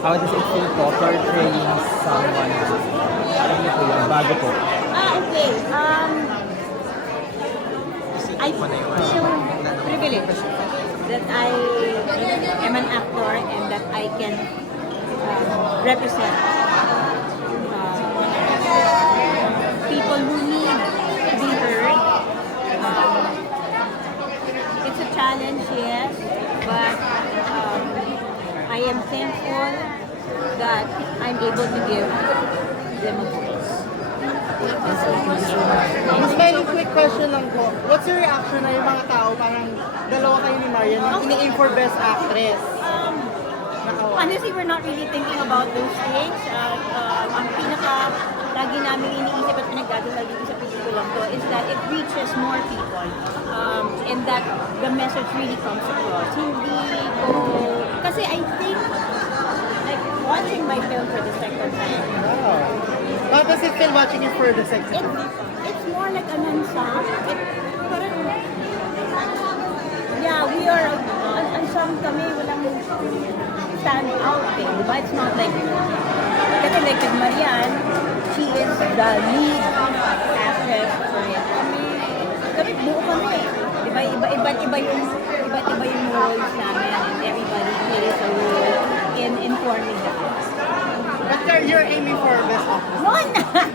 How does it feel po portraying someone? Ano niyo po yun, bago po? Okay. I feel privileged that I am an actor and that I can represent people who need to be heard. It's a challenge, yes, but I am thankful that I'm able to give them a voice. Very quick question lang po. What's your reaction na yung mga tao, parang dalawa kayo ni Marian, na ini-aim for Best Actress? Honestly, we're not really thinking about those things. Ang pinaka lagi namin iniisip at pinagdadasal dito sa pelikulang to is that it reaches more people and that the message really comes across. Hindi ko... Kasi I think, like, watching my film for the second time, How does it feel watching it for the second time? it's more like an ensemble. Parang, yeah, we are an ensemble kami, walang stand out eh, diba? It's not like, kasi like with Marian, she is the lead actress for it. Kami buo kami, diba? Iba't iba yung roles namin and everybody plays a role in forming the film. But you're aiming for Best Actress. No, I'm not.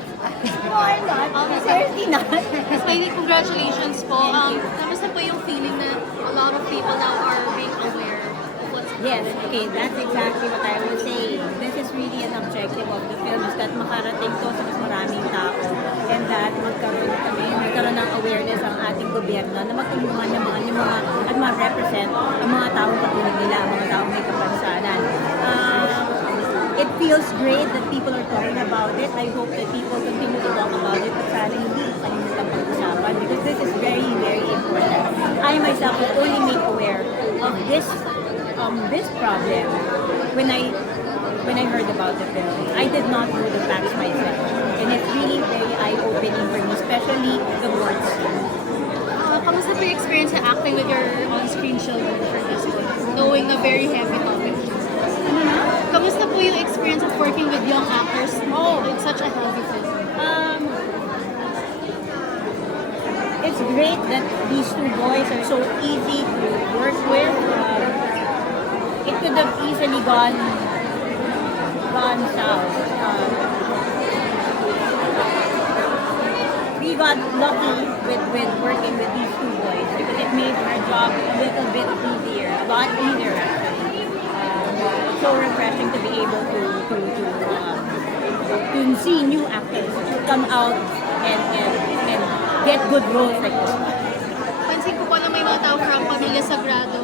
No, I'm not. Seriously not. Miss Maylene, congratulations po. Thank you. Kamusta po yung feeling na a lot of people now are being aware of what's Yes, happening? okay, that's exactly what I was saying. This is really an objective of the film is that makarating to sa mas maraming tao and that magkaroon ng awareness ang ating gobyerno na matulungan naman yung mga at ma-represent ang mga taong katulad nila, ang mga taong may kapansanan. It feels great that people are talking about it. I hope that people continue to talk about it at sana hindi kalimutan pag-usapan because this is very, very important. I myself was only made aware of this problem when I heard about the film. I did not know the facts myself. And it's really very eye-opening for me, especially the word scene. Kamusta po yung experience sa acting with your on-screen children for this one? Knowing a very heavy topic. Kamusta po yung experience of working with young actors in such a heavy film? It's great that these two boys are so easy to work with. It could have easily gone south. We got lucky with working with these two boys because it made our job a little bit easier, a lot easier actually. So refreshing to be able to see new actors come out and get good roles like this. Pansin ko po na may mga tao from Pamilya Sagrado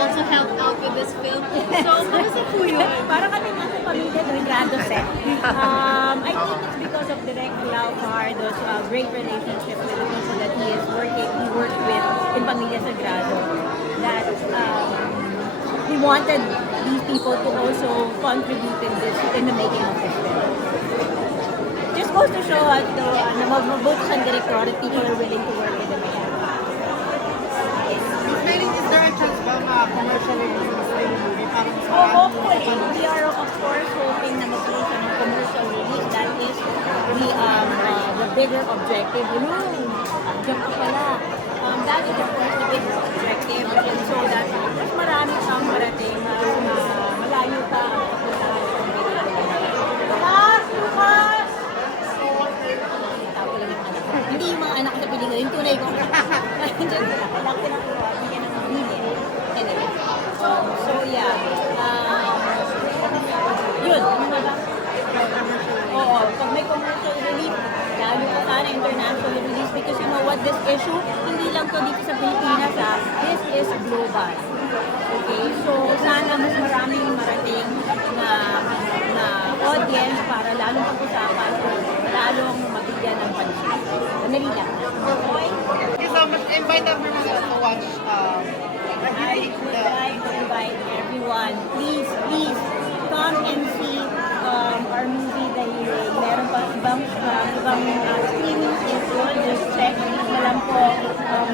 also helped out with this film. So, kamusta po yun? Para kami nasa pamilya ng grado set. I think it's because of Direk Lau Cardo's great relationship with the people that he worked with in Pamilya Sagrado. That he wanted these people to also contribute in the making of this film. Just goes to show us na mabuti siyang director that people are willing to work with him. Is there a chance ba ma-commercially release yung movie? Parang sa Hopefully, we are of course hoping na magkaroon siya ng commercial release. That is the bigger objective. Joke ka pala. That is of course the bigger objective. And so that mas marami siyang marating na malayo pa. Hindi yung mga anak ko sa piling yung tunay ko. Hindi sila. Kailangan ko ng bigyan ng bilin. Anyway. So yeah. Yun. Oo. Pag may commercial release, lalo pa sana international release because you know what, this issue, hindi lang to dito sa Pilipinas ha. This is global. Okay? So sana mas maraming marating na audience para lalong pag-usapan o lalong mabigyan ng pansin. Sandali lang. Okay? Thank you so much. Invite everyone to watch. I would like to invite everyone, please come and see our movie The Hearing. Meron pa ibang streaming schedule. Just check na lang po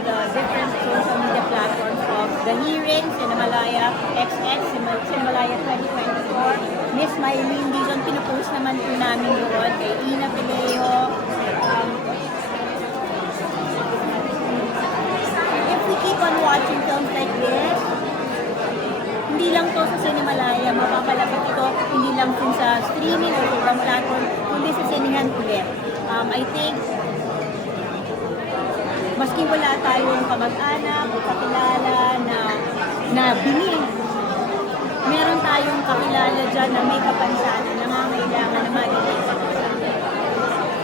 the different social media platforms of The Hearing, Cinemalaya XX, Cinemalaya 2024, Smiley Dizon, pinupost naman po namin doon kay Ina Pileo. If we keep on watching films like this, hindi lang to sa Cinemalaya, mapapalapit ito, hindi lang po sa streaming o sa ibang platform, kundi sa sinihan ulit. I think, maski wala tayong kamag-anak o kakilala na binig, meron tayong kakilala dyan na may kapansanan, nangangailangan na maliit.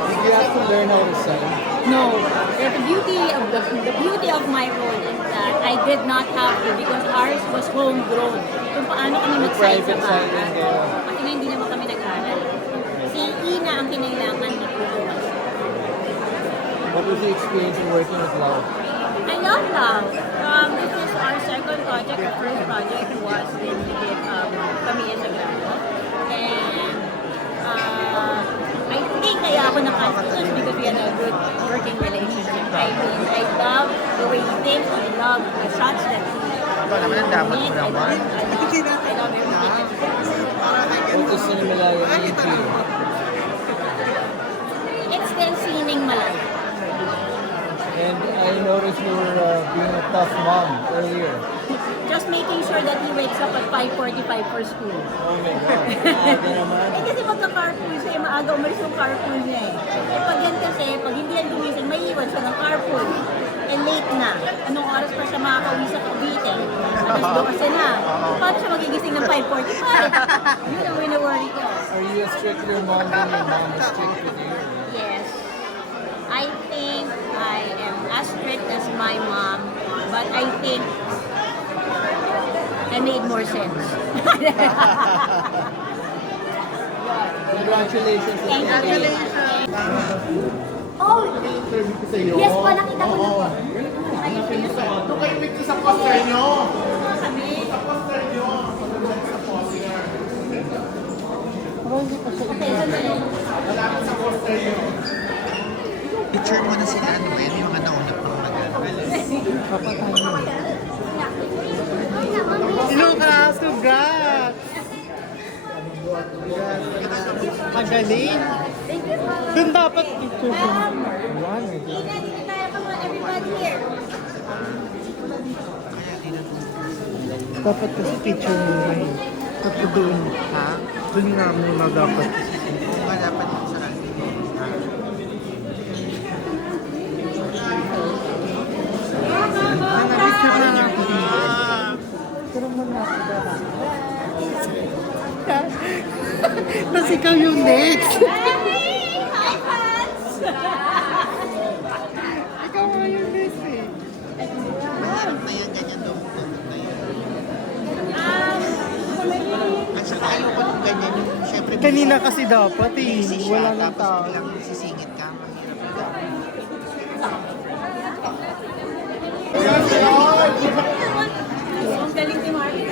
Did you have to learn how to sing? No, the beauty of my role is that I did not have to because ours was homegrown. Kung paano kami mag-sign sa Private bahay. signing kayo. Kasi nga hindi naman kami nag-aral. Si Ina ang kinailangan na tulungan. What was the experience of working with Lau? I love Love. This is our second project. The first project was when we did Kami Sagrado. And I think kaya ako nakastos because we had a good working relationship. I mean, I love the way he thinks. I love the shots that he made. I love everything. What does Cinemalaya mean to you? It's still sining malaki. And I noticed you were being a tough mom earlier. Just making sure that he wakes up at 5:45 for school. Oh my God. Aga naman. Eh kasi magka-carpool siya, maaga umalis yung carpool niya eh. Eh pag yan kasi, pag hindi yan gumising, may iwan siya ng carpool. Eh late na. Anong oras pa siya makakauwi sa Cavite? Alas 12 na. Paano siya magigising ng 5:45? Yun ang wini-worry ko. Are you a stricter mom than your mom was strict with you? Yes. I think I am as strict as my mom, but I think I made more sense. Congratulations. Thank you very much. Oh! Interview ko sa iyo. Yes po, nakita ko na po. Doon kayo picture sa poster nyo. Kami. Sa poster nyo. Sa poster. Okay, sandali. Malapit sa poster nyo. Picture mo na sila, ano ba yan? Yung mga nauna pang Lucas, congrats! Ang galing. Doon dapat picture mo. Ina, dito tayo. Come on, everybody here. Dapat kasi picture mo na yun. Tapos doon. Ha? Doon nga muna dapat. Kung nga dapat yung sa akin. Picture na lang. Pero muna ako dapat. Tapos ikaw yung next. Hi, fans! Ikaw nga yung next eh. Mahirap na yan, ganyan daw mo na yan. At saka ayoko nung ganyan yung, syempre, Kanina kasi dapat eh. busy siya, Wala nang tapos tao. biglang sisingit ka, mahirap na. Ang galing ni Martin.